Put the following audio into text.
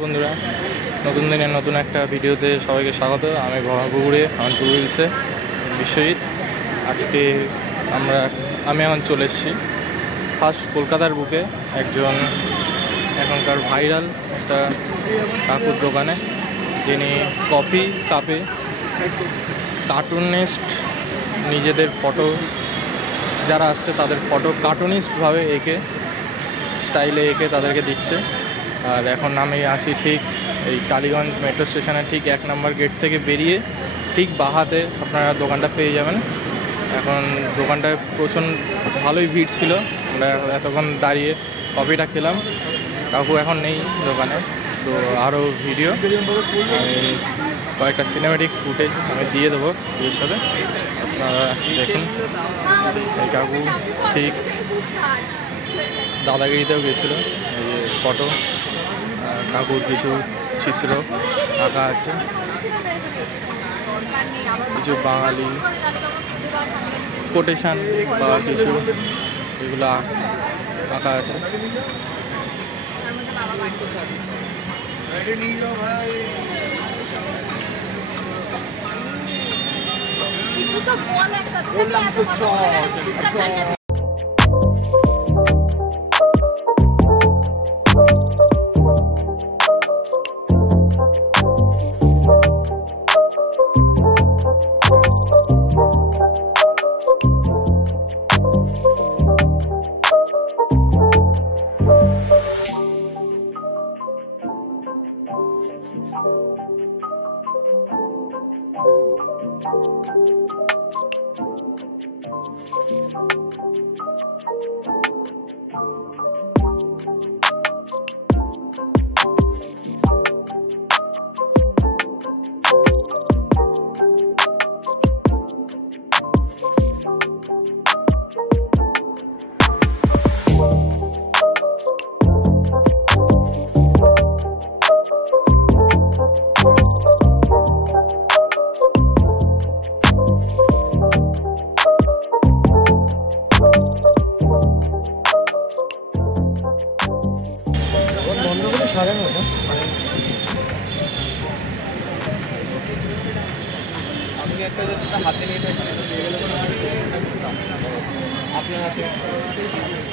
বন্ধুরা, নতুন দিনের নতুন একটা ভিডিওতে সবাইকে স্বাগত। আমি ভ্রমণপুকুরে আমার টু হুইলসে বিশ্বজিৎ। আজকে আমি এখন চলে এসেছি ফার্স্ট কলকাতার বুকে একজন এখনকার ভাইরাল একটা কাকুর দোকানে, যিনি কফি কাপে কার্টুনিস্ট নিজেদের ফটো যারা আসছে তাদের ফটো কার্টুনিস্টভাবে এঁকে স্টাইলে এঁকে তাদেরকে দিচ্ছে। আর এখন আমি আছি ঠিক এই টালিগঞ্জ মেট্রো স্টেশনের ঠিক 1 নম্বর গেট থেকে বেরিয়ে ঠিক বাহাতে আপনারা দোকানটা পেয়ে যাবেন। এখন দোকানটায় প্রচণ্ড ভালোই ভিড় ছিল, আমরা এতক্ষণ দাঁড়িয়ে কফিটা খেলাম। কাকু এখন নেই দোকানে, তো আরও ভিডিও আমি কয়েকটা সিনেমেটিক ফুটেজ আমি দিয়ে দেবো এর সাথে, আপনারা দেখুন। এই কাকু ঠিক দাদাগিরিতেও গেছিলো, এই যে ফটো কাকুর কিছু চিত্র আঁকা আছে, কিছু বাঙালি কোটেশন বা কিছু এগুলো আঁকা আছে। কিছু তো বল একটা, তুমি এত কথা বলে গেলে চুপচাপ দাঁড়িয়ে আছো। আমি একটা হাতে নিয়ে আপনার হাতে